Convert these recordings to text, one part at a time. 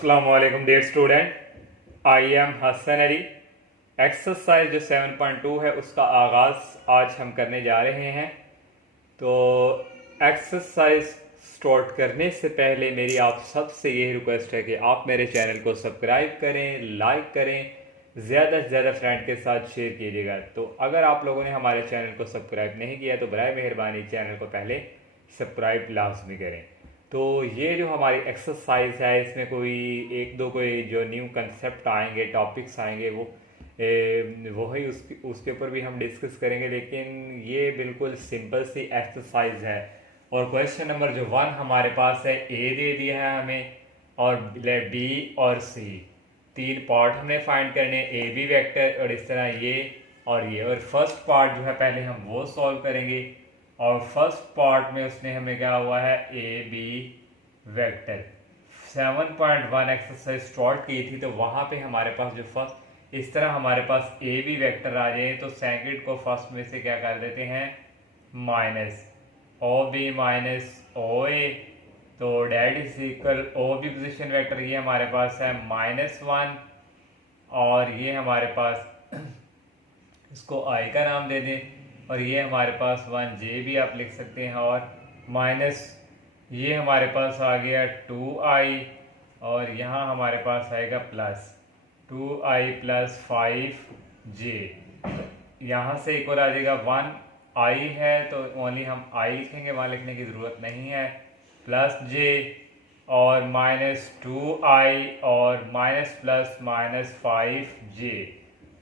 अस्सलामुअलैकुम dear student, I am Hasan Ali. Exercise जो 7.2 है उसका आगाज़ आज हम करने जा रहे हैं। तो एक्सरसाइज स्टार्ट करने से पहले मेरी आप सबसे यही रिक्वेस्ट है कि आप मेरे चैनल को सब्सक्राइब करें, लाइक करें, ज़्यादा से ज़्यादा फ्रेंड के साथ शेयर कीजिएगा। तो अगर आप लोगों ने हमारे चैनल को सब्सक्राइब नहीं किया तो बराए मेहरबानी चैनल को पहले सब्सक्राइब लाजमी करें। तो ये जो हमारी एक्सरसाइज है इसमें कोई एक दो कोई जो न्यू कंसेप्ट आएंगे, टॉपिक्स आएंगे, वो ही उसके ऊपर भी हम डिस्कस करेंगे। लेकिन ये बिल्कुल सिंपल सी एक्सरसाइज है। और क्वेश्चन नंबर जो 1 हमारे पास है, ए दे दिया है हमें और बी और सी, 3 पार्ट हमने फाइंड करने, ए बी वेक्टर और इस तरह ये और ये। और फर्स्ट पार्ट जो है पहले हम वो सॉल्व करेंगे। और फर्स्ट पार्ट में उसने हमें क्या हुआ है, A B vector 7.1 exercise start की थी। तो वहाँ पे हमारे पास जो फर्स्ट इस तरह हमारे पास ए बी वेक्टर आ जाए तो सेकंड को फर्स्ट में से क्या कर देते हैं, minus O B minus O A. तो that is equal O B position vector ये हमारे पास है -1 और ये हमारे पास इसको आई का नाम दे दें और ये हमारे पास 1 जे भी आप लिख सकते हैं। और माइनस ये हमारे पास आ गया 2i और यहाँ हमारे पास आएगा प्लस 2i + 5j। यहाँ से एक और आ जाएगा 1i है तो ओनली हम i लिखेंगे, वहाँ लिखने की ज़रूरत नहीं है, प्लस j और -2i और माइनस प्लस -5j।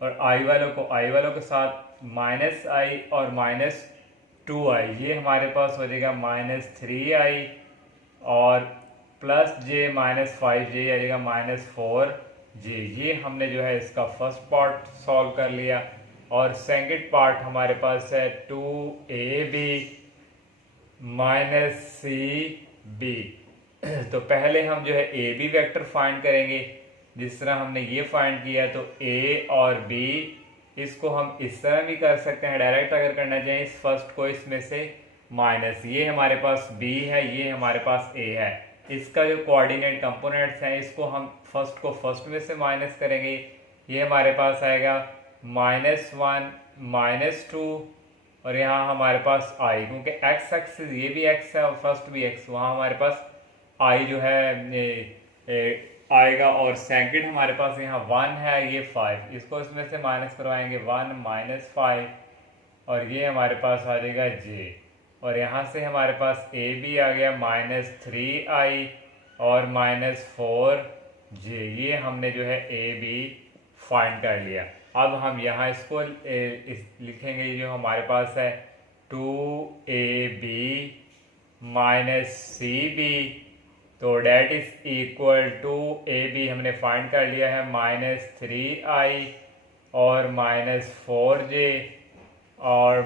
और i वालों के साथ -i और -2i, ये हमारे पास हो जाएगा -3i और प्लस j -5j आ जाएगा -4j। ये हमने जो है इसका फर्स्ट पार्ट सॉल्व कर लिया। और सेकंड पार्ट हमारे पास है 2ab - cb। तो पहले हम जो है ए बी वेक्टर फाइंड करेंगे जिस तरह हमने ये फाइंड किया। तो a और b इसको हम इस तरह भी कर सकते हैं डायरेक्ट, अगर करना चाहें इस फर्स्ट को इसमें से माइनस, ये हमारे पास b है, ये हमारे पास a है। इसका जो कोऑर्डिनेट कंपोनेंट्स हैं इसको हम फर्स्ट को फर्स्ट में से माइनस करेंगे, ये हमारे पास आएगा -1 -2 और यहाँ हमारे पास i, क्योंकि x एक्सिस ये भी x है और फर्स्ट भी x, वहाँ हमारे पास i जो है आएगा। और सेकंड हमारे पास यहाँ 1 है, ये 5, इसको इसमें से माइनस करवाएंगे 1 - 5 और ये हमारे पास आ जाएगा j। और यहाँ से हमारे पास a भी आ गया -3i और -4j। ये हमने जो है a b फाइंड कर लिया। अब हम यहाँ इसको लिखेंगे, जो हमारे पास है 2ab - cb। तो that is equal to A B हमने फाइंड कर लिया है -3i और -4j और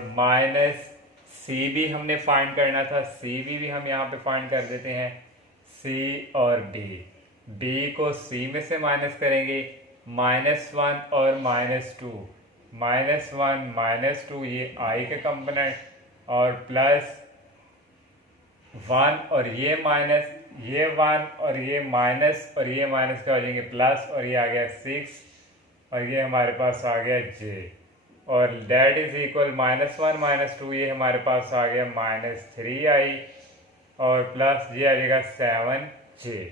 सी बी हमने फाइंड करना था, सी बी भी हम यहाँ पे फाइंड कर देते हैं, c और d। b को c में से माइनस करेंगे, -1 और -2, -1 -2 ये i के कंपोनेंट और प्लस 1 और ये माइनस, ये 1 और ये माइनस और ये माइनस का हो जाएंगे प्लस और ये आ गया 6 और ये हमारे पास आ गया j। और डेट इज इक्वल -1 -2 ये हमारे पास आ गया -3i और प्लस ये आ जाएगा 7j।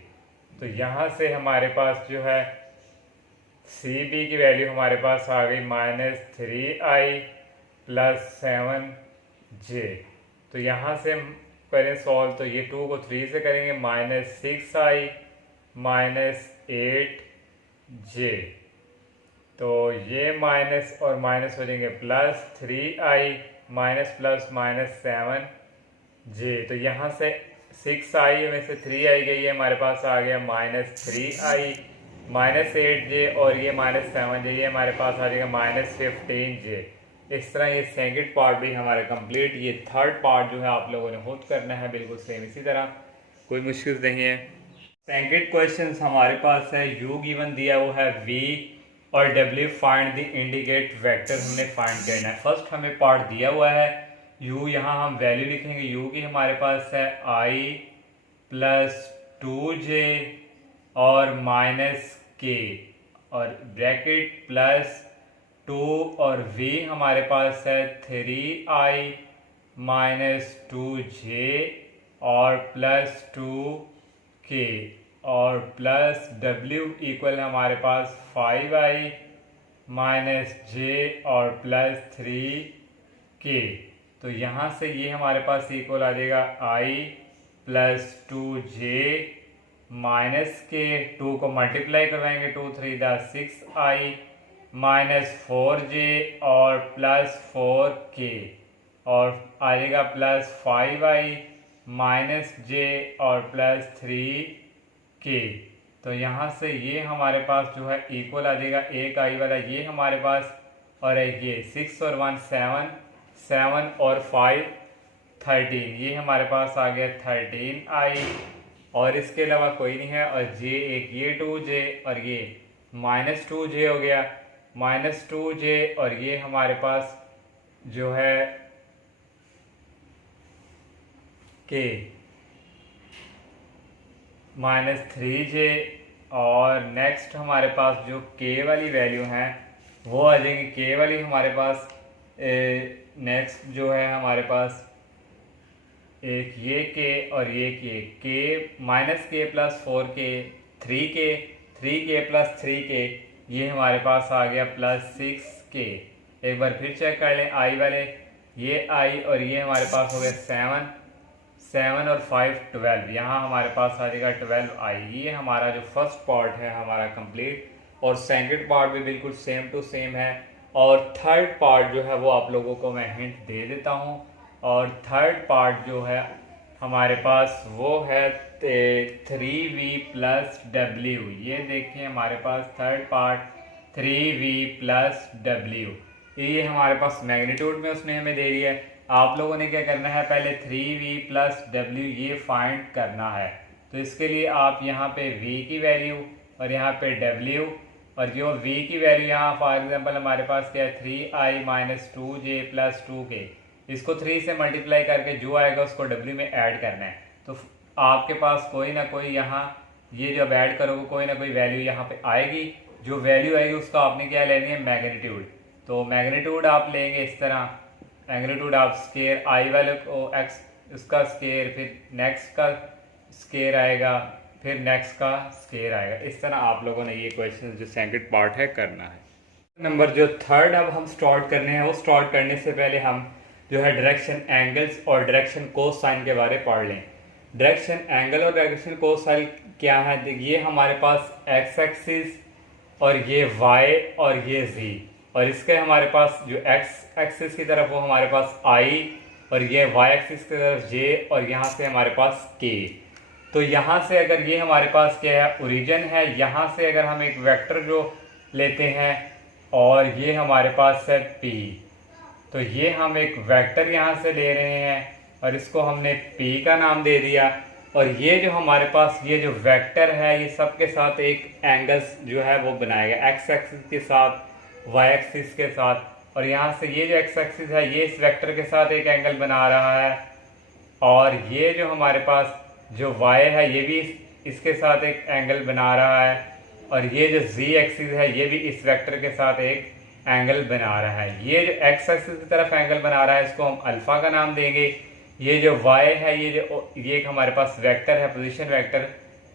तो यहाँ से हमारे पास जो है cb की वैल्यू हमारे पास आ गई -3i + 7j। तो यहाँ से करें सॉल्व, तो ये 2 को 3 से करेंगे -6i -8j। तो ये माइनस और माइनस हो जाएंगे +3i प्लस -7j। तो यहाँ से 6i में से 3i गई है, हमारे पास आ गया -3i -8j और ये -7j, ये हमारे पास आ जाएगा -15j। इस तरह ये सेकंड पार्ट भी हमारा कंप्लीट। ये थर्ड पार्ट जो है आप लोगों ने खुद करना है, बिल्कुल सेम इसी तरह, कोई मुश्किल नहीं है। सेकंड क्वेश्चन हमारे पास है, u गिवन दिया वो है v और w find the indicate vector हमने फाइंड करना है। फर्स्ट हमें पार्ट दिया हुआ है u, यहाँ हम वैल्यू लिखेंगे u की हमारे पास है i + 2j और माइनस के और ब्रैकेट प्लस 2 और v हमारे पास है 3i माइनस 2j और प्लस 2k और प्लस w इक्वल हमारे पास 5i माइनस j और प्लस 3k। तो यहाँ से ये हमारे पास इक्वल आ जाएगा i प्लस 2j माइनस के 2 को मल्टीप्लाई करवाएंगे 2 3 6i माइनस 4j और प्लस 4k और आएगा प्लस 5i माइनस j और प्लस 3k। तो यहाँ से ये हमारे पास जो है इक्वल आ जाएगा एक आई वाला ये हमारे पास और एक ये 6 और 1 7 7 और 5 13 ये हमारे पास आ गया 13i और इसके अलावा कोई नहीं है और j एक ये 2j और ये माइनस 2j हो गया माइनस 2j और ये हमारे पास जो है k माइनस 3j और नेक्स्ट हमारे पास जो k वाली वैल्यू है वो आ जाएंगी k वाली हमारे पास नेक्स्ट जो है हमारे पास एक ये k और ये k minus k plus 4k 3k plus 3k ये हमारे पास आ गया प्लस 6k। एक बार फिर चेक कर लें i वाले ये i और ये हमारे पास हो गया 7 और 5 12 यहाँ हमारे पास आ जाएगा 12i। ये हमारा जो फर्स्ट पार्ट है हमारा कंप्लीट और सेकंड पार्ट भी बिल्कुल सेम टू सेम है और थर्ड पार्ट जो है वो आप लोगों को मैं हिंट दे देता हूँ और थर्ड पार्ट जो है हमारे पास वो है 3v प्लस w। ये देखिए हमारे पास third part 3v plus w ये हमारे पास मैग्नीट्यूड में उसने हमें दे दिया है। आप लोगों ने क्या करना है पहले 3v प्लस w ये फाइंड करना है। तो इसके लिए आप यहाँ पे v की वैल्यू और यहाँ पे w और जो v की वैल्यू यहाँ फॉर एग्जांपल हमारे पास क्या है 3i minus 2j plus 2k इसको 3 से मल्टीप्लाई करके जो आएगा उसको w में ऐड करना है। तो आपके पास कोई ना कोई यहाँ ये जब ऐड करोगे कोई ना कोई वैल्यू यहाँ पे आएगी। जो वैल्यू आएगी उसका आपने क्या लेनी है मैग्नीट्यूड। तो मैग्नीट्यूड आप लेंगे इस तरह मैग्नीट्यूड आप स्केयर आई वाले को x उसका स्केयर फिर नेक्स्ट का स्केयर आएगा फिर नेक्स्ट का स्केयर आएगा। इस तरह आप लोगों ने ये क्वेश्चन जो सेकंड पार्ट है करना है। नंबर जो थर्ड अब हम स्टार्ट करने हैं वो स्टार्ट करने से पहले हम जो है डायरेक्शन एंगल्स और डायरेक्शन कोसाइन के बारे में पढ़ लें। डायरेक्शन एंगल और डायरेक्शन कोसाइन क्या है ये हमारे पास x एक्सिस और ये y और ये z और इसके हमारे पास जो x एक्सिस की तरफ वो हमारे पास i और ये y एक्सिस की तरफ j और यहाँ से हमारे पास k। तो यहाँ से अगर ये हमारे पास क्या है ओरिजिन है यहाँ से अगर हम एक वेक्टर जो लेते हैं और ये हमारे पास है p तो ये हम एक वेक्टर यहाँ से ले रहे हैं और इसको हमने p का नाम दे दिया और ये जो हमारे पास ये जो वेक्टर है ये सब के साथ एक एंगल्स जो है वो बनाएगा x एक्सिस के साथ y एक्सिस के साथ और यहाँ से ये जो x एक्सिस है ये इस वेक्टर के साथ एक एंगल बना रहा है और ये जो हमारे पास जो y है ये भी इसके साथ एक एंगल बना रहा है और ये जो z एक्सिस है ये भी इस वेक्टर के साथ एक एंगल बना रहा है। ये जो x एक्सिस की तरफ एंगल बना रहा है इसको हम अल्फा का नाम देंगे। ये जो y है ये एक हमारे पास वेक्टर है पोजीशन वेक्टर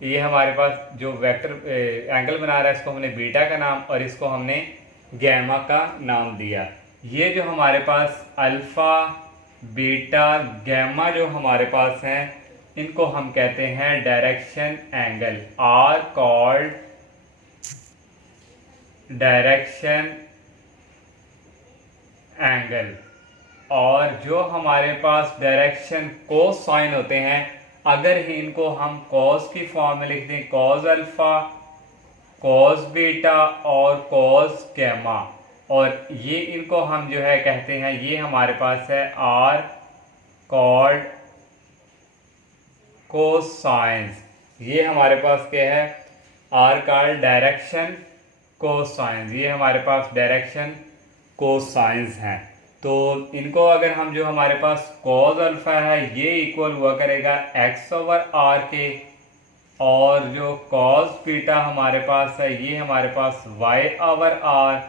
ये हमारे पास जो वेक्टर एंगल बना रहा है इसको हमने बीटा का नाम और इसको हमने गैमा का नाम दिया। ये जो हमारे पास अल्फा बीटा गैमा जो हमारे पास हैं इनको हम कहते हैं direction angle are called direction angle. और जो हमारे पास डायरेक्शन कोसाइन होते हैं अगर ही इनको हम कॉस की फॉर्म में लिख दें कॉस अल्फा कॉस बीटा और कॉस गैमा और ये इनको हम जो है कहते हैं ये हमारे पास है आर कॉल्ड कोसाइंस। ये हमारे पास क्या है आर कॉल्ड डायरेक्शन कोसाइंस। ये हमारे पास डायरेक्शन कोसाइंस हैं। तो इनको अगर हम जो हमारे पास कॉस अल्फा है ये इक्वल हुआ करेगा x ओवर आर के और जो कॉस बीटा हमारे पास है ये हमारे पास y आवर r,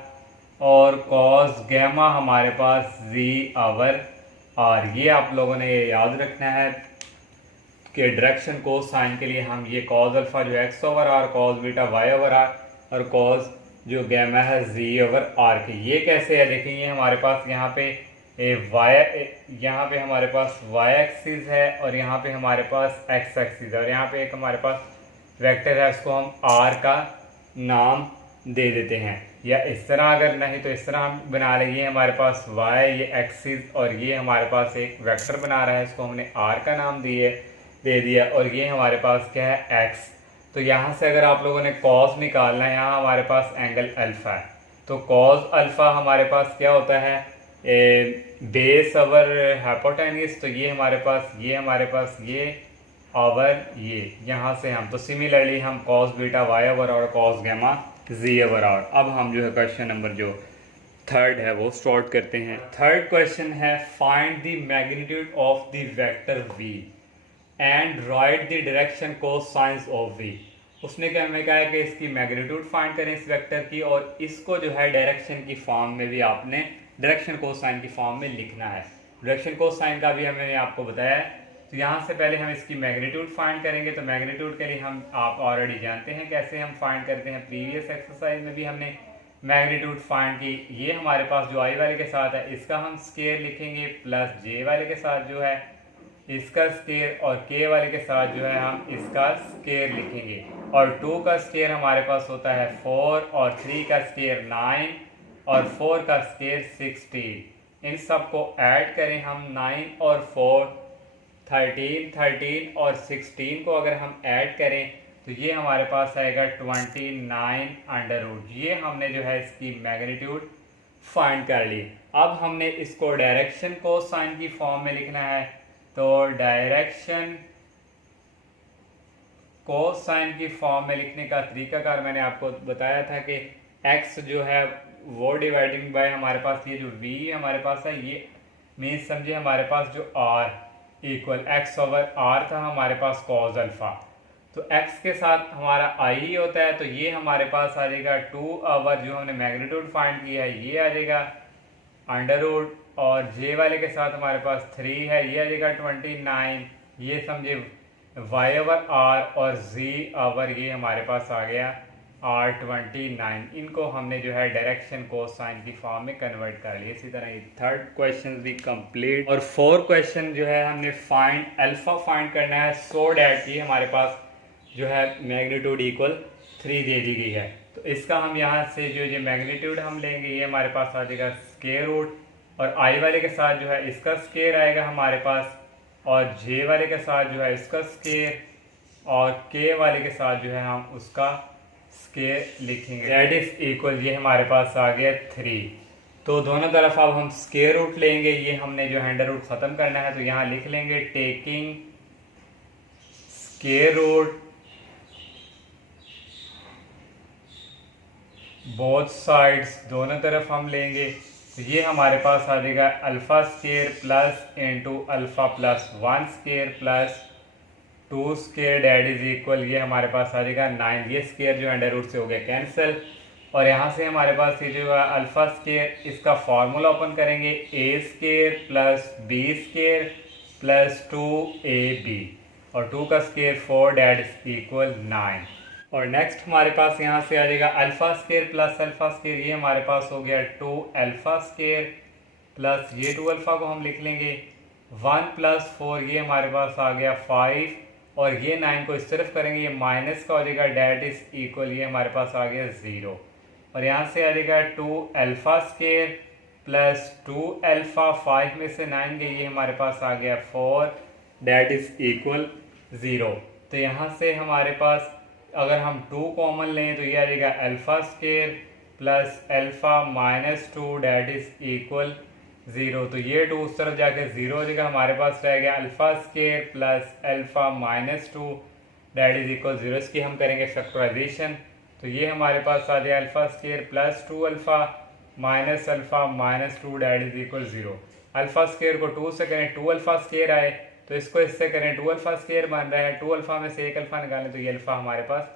और कॉस गैमा हमारे पास z आवर r। ये आप लोगों ने ये याद रखना है कि डायरेक्शन को साइन के लिए हम ये कॉस अल्फा जो x over r, cos beta y over r, और कॉस जो गैमा है z ओवर r की। ये कैसे है देखिए, ये हमारे पास यहाँ पे यहाँ पे हमारे पास y एक्सिस है और यहाँ पे हमारे पास x एक्सिस है, और यहाँ पे एक हमारे पास वेक्टर है, उसको हम r का नाम दे देते हैं, या इस तरह अगर नहीं तो इस तरह हम बना लेंगे। ये हमारे पास y ये एक्सिस और ये हमारे पास एक वेक्टर बना रहा है, इसको हमने r का नाम दे दिया, और ये हमारे पास क्या है x। तो यहाँ से अगर आप लोगों ने कॉस निकालना है, यहाँ हमारे पास एंगल अल्फा है, तो कॉस अल्फा हमारे पास क्या होता है बेस ओवर हाइपोटेन्यूज। तो ये हमारे पास ये ओवर ये, यहाँ से हम तो सिमिलरली हम कॉस बीटा वाई ओवर और cos gamma z over r. अब हम जो है क्वेश्चन नंबर जो थर्ड है वो स्टार्ट करते हैं। थर्ड क्वेश्चन है find the magnitude of the vector v and right the direction cosines of v। उसने क्या हमें कहा है कि इसकी मैग्नीट्यूड फाइंड करें इस वेक्टर की, और इसको जो है डायरेक्शन की फॉर्म में भी आपने डायरेक्शन कोसाइन की फॉर्म में लिखना है। डायरेक्शन कोसाइन का भी हमने आपको बताया है। तो यहाँ से पहले हम इसकी मैग्नीट्यूड फाइंड करेंगे। तो मैग्नीट्यूड के लिए आप ऑलरेडी जानते हैं कैसे हम फाइंड करते हैं, प्रीवियस एक्सरसाइज में भी हमने मैग्नीट्यूड फाइंड की। ये हमारे पास जो आई वाले के साथ है इसका हम स्केयर लिखेंगे, प्लस जे वाले के साथ जो है इसका स्केयर, और के वाले के साथ जो है हम इसका स्केयर लिखेंगे। और 2 का स्केयर हमारे पास होता है 4, और 3 का स्केयर 9, और 4 का स्केयर 16। इन सब को ऐड करें हम, 9 और 4 13 और 16 को अगर हम ऐड करें तो ये हमारे पास आएगा 29 अंडर रूट। ये हमने जो है इसकी मैग्नीट्यूड फाइंड कर ली। अब हमने इसको डायरेक्शन को साइन की फॉर्म में लिखना है। तो डायरेक्शन को साइन की फॉर्म में लिखने का तरीकाकार मैंने आपको बताया था कि x जो है वो डिवाइडिंग बाय हमारे पास ये जो v हमारे पास है, ये मीन्स समझे हमारे पास जो r equal x over r था हमारे पास कॉस अल्फा। तो x के साथ हमारा i होता है, तो ये हमारे पास आ जाएगा 2 ओवर जो हमने मैग्नीट्यूड फाइंड किया है ये आ जाएगा अंडर रूट, और j वाले के साथ हमारे पास 3 है ये आ जाएगा 29, ये समझे y ओवर r, और z ओवर ये हमारे पास आ गया r29। इनको हमने जो है डायरेक्शन को साइन की फॉर्म में कन्वर्ट कर लिया। इसी तरह ये थर्ड क्वेश्चन भी कंप्लीट। और फोर्थ क्वेश्चन जो है हमने फाइंड अल्फा फाइंड करना है, सो डैट ये हमारे पास जो है मैग्नीट्यूड इक्वल 3 दे दी गई है। तो इसका हम यहाँ से जो ये मैग्नीट्यूड हम लेंगे ये हमारे पास आ जाएगा स्केयर रूट, और आई वाले के साथ जो है इसका स्केयर आएगा हमारे पास, और जे वाले के साथ जो है इसका स्केयर, और के वाले के साथ जो है हम उसका स्केयर लिखेंगे। दैट इज इक्वल ये हमारे पास आ गया 3। तो दोनों तरफ अब हम स्केयर रूट लेंगे, ये हमने जो अंडर रूट खत्म करना है तो यहाँ लिख लेंगे taking square root both sides, दोनों तरफ हम लेंगे। तो ये हमारे पास आ जाएगा alpha square plus into alpha plus 1 square plus 2 square that is equal ये हमारे पास आ जाएगा 9। ये स्केयर जो अंडर रूट से हो गया कैंसिल, और यहाँ से हमारे पास ये जो है अल्फा स्केयर, इसका फार्मूला ओपन करेंगे a square plus b square plus 2ab, और 2 का स्केयर 4 डेट इज इक्वल 9। और नेक्स्ट हमारे पास यहाँ से आ जाएगा alpha square plus alpha square, ये हमारे पास हो गया 2 अल्फा स्केयर प्लस ये 2 अल्फा को हम लिख लेंगे 1 प्लस 4, ये हमारे पास आ गया 5, और ये 9 को इस तरफ करेंगे ये माइनस का हो जाएगा डेट इज इक्वल ये हमारे पास आ गया 0, और यहाँ से आ जाएगा 2 अल्फा स्केयर प्लस 2 अल्फा, 5 में से 9 गई ये हमारे पास आ गया 4 डेट इज इक्वल 0। तो यहाँ से हमारे पास अगर हम 2 कॉमन लें तो ये आ जाएगा alpha square plus alpha minus 2 that is equal 0। तो ये 2 उस तरफ जाके 0 हो जाएगा, हमारे पास रह गया alpha square plus alpha minus 2 that is equal 0। इसकी हम करेंगे फैक्टराइजेशन, तो ये हमारे पास आ जाएगा alpha square plus 2 alpha minus 2 that is equal 0। Alpha square को 2 से करें 2 अल्फा स्केयर आए, तो इसको इससे करें 2 अल्फा स्क्वायर बन रहा है, 2 अल्फा में से 1 अल्फा निकालें तो ये अल्फा हमारे पास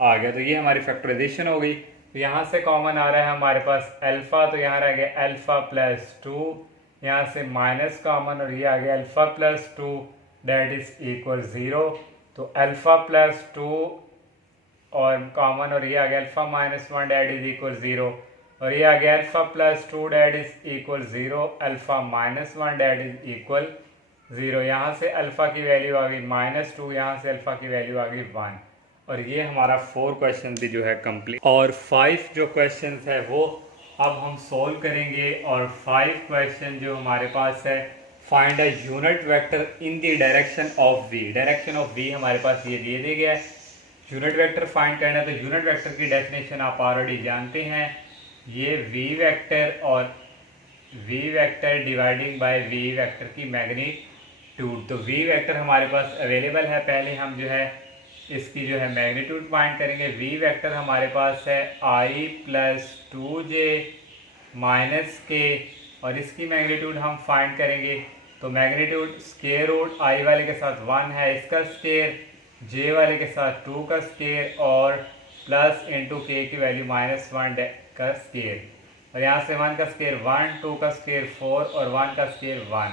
आ गया। तो ये हमारी फैक्टराइजेशन हो गई। तो यहाँ से कॉमन आ रहा है हमारे पास अल्फा, तो यहाँ रह गया अल्फा प्लस 2, यहाँ से माइनस कॉमन और ये आ गया alpha plus 2 that is equal 0। तो अल्फा प्लस 2 और कॉमन और ये आ गया alpha minus 1 that is equal 0 और ये आ गया alpha plus 2 that is equal 0, alpha minus 1 that is equal 0। यहाँ से अल्फा की वैल्यू आ गई -2, यहाँ से अल्फा की वैल्यू आ गई 1। और ये हमारा 4 क्वेश्चन भी जो है कंप्लीट। और 5 जो क्वेश्चन है वो अब हम सोल्व करेंगे। और 5 क्वेश्चन जो हमारे पास है, find a unit vector in the direction of v। Direction of v हमारे पास ये दे दिया गया है। यूनिट वेक्टर फाइंड करना है, तो यूनिट वेक्टर की डेफिनेशन आप ऑलरेडी जानते हैं, ये v वेक्टर और v vector dividing by v vector की मैग्नीट्यूड। तो v वेक्टर हमारे पास अवेलेबल है, पहले हम जो है इसकी जो है मैग्नीट्यूड फाइंड करेंगे। v वेक्टर हमारे पास है i plus 2j minus k और इसकी मैग्नीट्यूड हम फाइंड करेंगे। तो मैग्नीट्यूड स्क्वायर रूट i वाले के साथ 1 है, इसका स्क्वायर, j वाले के साथ 2 का स्क्वायर और प्लस इंटू k की वैल्यू -1 का स्क्वायर। और यहाँ से 1 का स्क्वायर 1, 2 का स्क्वायर 4 और 1 का स्क्वायर 1।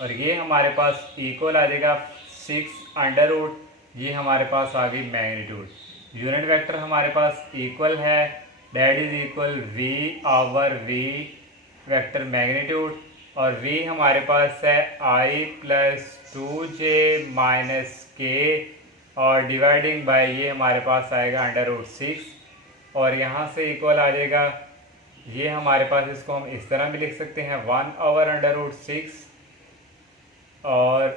और ये हमारे पास इक्वल आ जाएगा 6 अंडर रूट, ये हमारे पास आ गई मैग्नीट्यूड। यूनिट वेक्टर हमारे पास इक्वल है, that is equal v over v vector magnitude. और v हमारे पास है i plus 2j minus k और डिवाइडिंग बाय ये हमारे पास आएगा अंडर रूट 6 और यहाँ से इक्वल आ जाएगा, ये हमारे पास इसको हम इस तरह भी लिख सकते हैं 1 ओवर अंडर रूट 6 और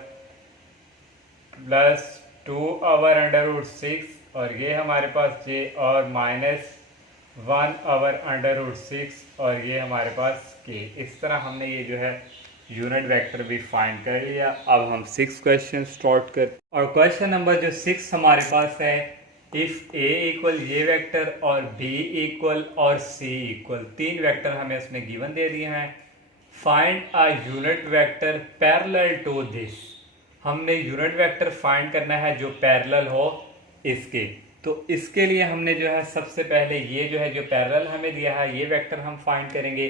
प्लस 2 ओवर अंडर रूट 6 और ये हमारे पास j और माइनस 1 ओवर अंडर रूट 6 और ये हमारे पास k। इस तरह हमने ये जो है यूनिट वेक्टर भी फाइंड कर लिया। अब हम 6 क्वेश्चन स्टार्ट कर। और क्वेश्चन नंबर जो 6 हमारे पास है, इफ a इक्वल ये वेक्टर और b इक्वल और c इक्वल, 3 वेक्टर हमें इसमें गिवन दे दिए हैं। Find a unit vector parallel to this. हमने यूनिट वेक्टर फाइंड करना है जो पैरेलल हो इसके। तो इसके लिए हमने जो है सबसे पहले ये जो है जो पैरेलल हमें दिया है ये वेक्टर हम फाइंड करेंगे।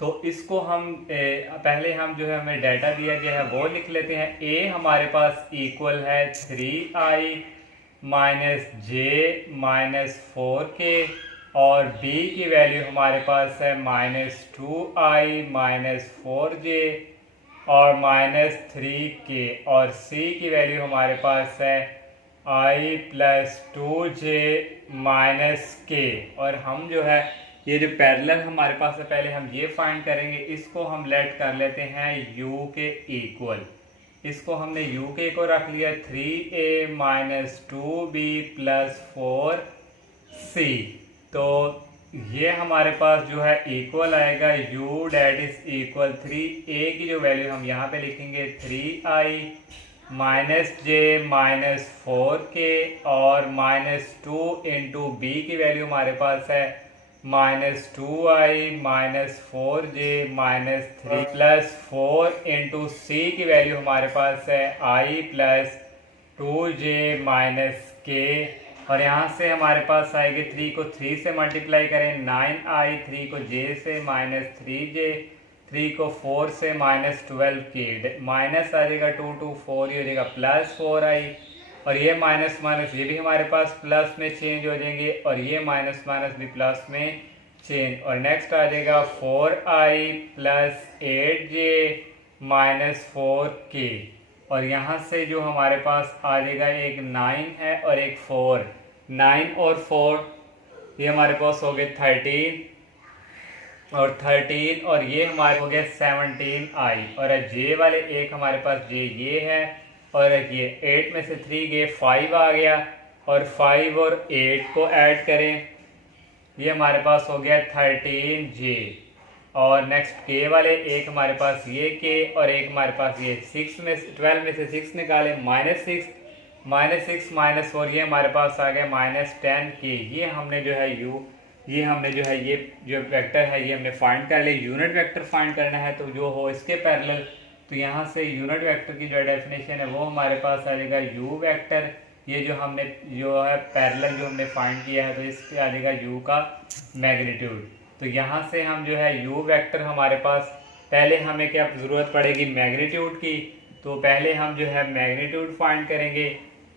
तो इसको हम पहले हम जो है हमें डाटा दिया गया है वो लिख लेते हैं। a हमारे पास इक्वल है 3i minus j minus 4k और b की वैल्यू हमारे पास है -2i माइनस 4j और -3k और c की वैल्यू हमारे पास है i plus 2j minus k। और हम जो है ये जो पैरेलल हमारे पास है पहले हम ये फाइंड करेंगे, इसको हम लेट कर लेते हैं u के इक्वल। इसको हमने u के को रख लिया 3a minus 2b plus 4c। तो ये हमारे पास जो है इक्वल आएगा u date is equal 3a की जो वैल्यू हम यहाँ पे लिखेंगे 3i minus j minus 4k और -2 इंटू b की वैल्यू हमारे पास है -2i minus 4j minus 3 plus 4 into c की वैल्यू हमारे पास है i plus 2j minus k। और यहाँ से हमारे पास आएगी 3 को 3 से मल्टीप्लाई करें 9i, 3 को j से -3j, 3 को 4 से -12k, माइनस आ जाएगा 2 to 4 ये हो जाएगा प्लस 4i और ये माइनस माइनस ये भी हमारे पास प्लस में चेंज हो जाएंगे और ये माइनस माइनस भी प्लस में चेंज। और नेक्स्ट आ जाएगा 4i plus 8j minus 4k और यहाँ से जो हमारे पास आ जाएगा एक 9 है और एक 4, 9 और 4 ये हमारे पास हो गए 13 और 13 और ये हमारे हो गए 17i और j वाले एक हमारे पास j ये है और ये 8 में से 3 गए 5 आ गया और 5 और 8 को ऐड करें ये हमारे पास हो गया 13j और नेक्स्ट k वाले एक हमारे पास ये k और एक हमारे पास ये 12 में से 6 निकालें -6 माइनस 4 ये हमारे पास आ गया -10k। ये हमने जो है ये हमने जो है ये जो वेक्टर है ये हमने फाइंड कर लिया। यूनिट वेक्टर फाइंड करना है तो जो हो इसके पैरेलल, तो यहाँ से यूनिट वेक्टर की जो डेफिनेशन है वो हमारे पास आ जाएगा यू वेक्टर, ये जो हमने जो है पैरेलल जो हमने फाइंड किया है तो इस पे आ जाएगा यू का मैग्नीट्यूड। तो यहाँ से हम जो है यू वेक्टर हमारे पास, पहले हमें क्या ज़रूरत पड़ेगी मैग्नीट्यूड की, तो पहले हम जो है मैग्नीट्यूड फाइंड करेंगे।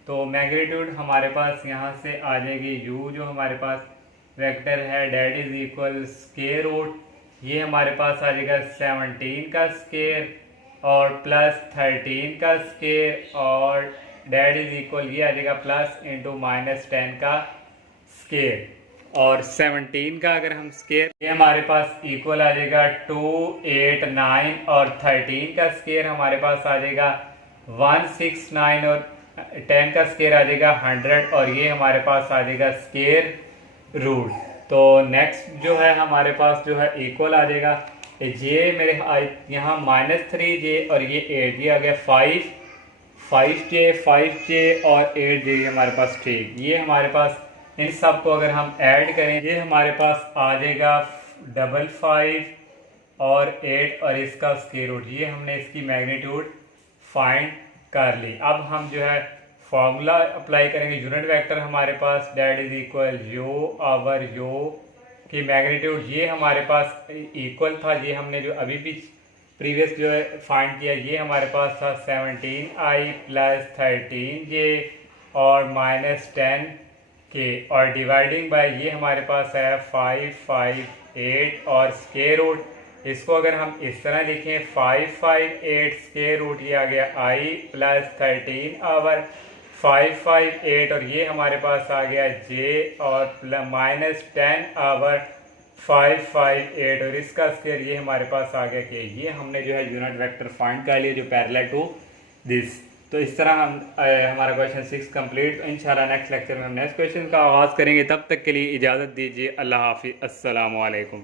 तो मैग्नीट्यूड हमारे पास यहाँ से आ जाएगी यू जो हमारे पास वेक्टर है that is equal square root, ये हमारे पास आ जाएगा 17 का स्केयर और प्लस 13 का स्केयर और डेट इज इक्वल ये आ जाएगा प्लस इंटू माइनस 10 का स्केयर और 17 का अगर हम स्केयर ये हमारे पास इक्वल आ जाएगा 2, 8, 9 और 13 का स्केयर हमारे पास आ जाएगा 169 और 10 का स्केयर आ जाएगा 100 और ये हमारे पास आ जाएगा स्केयर रूट। तो नेक्स्ट जो है हमारे पास जो है इक्वल आ जाएगा ये मेरे यहाँ -3j और ये 8, ये आ गया 5j और 8j हमारे पास ठीक, ये हमारे पास इन सब को अगर हम ऐड करें ये हमारे पास आ जाएगा 55 और 8 और इसका स्क्वायर रूट, ये हमने इसकी मैग्नीट्यूड फाइंड कर ली। अब हम जो है फॉर्मूला अप्लाई करेंगे, यूनिट वेक्टर हमारे पास that is equal U over U की मैग्नीट्यूड, ये हमारे पास इक्वल था, ये हमने जो अभी भी प्रीवियस जो है फाइंड किया ये हमारे पास था 17i प्लस 13j और -10k और डिवाइडिंग बाय ये हमारे पास है 558 और स्क्वायर रूट, इसको अगर हम इस तरह लिखें 558 स्क्वायर रूट ये आ गया i प्लस 13 ओवर 558 और ये हमारे पास आ गया j और -10 ओवर 558 और इसका स्क्वायर ये हमारे पास आ गया कि ये हमने जो है यूनिट वेक्टर फाइंड कर लिया जो पैरेलल टू दिस। तो इस तरह हम हमारा क्वेश्चन 6 कंप्लीट। तो इंशाल्लाह नेक्स्ट लेक्चर में हम नेक्स्ट क्वेश्चन का आगाज़ करेंगे, तब तक के लिए इजाज़त दीजिए। अल्लाह हाफिज़, अस्सलामु अलैकुम।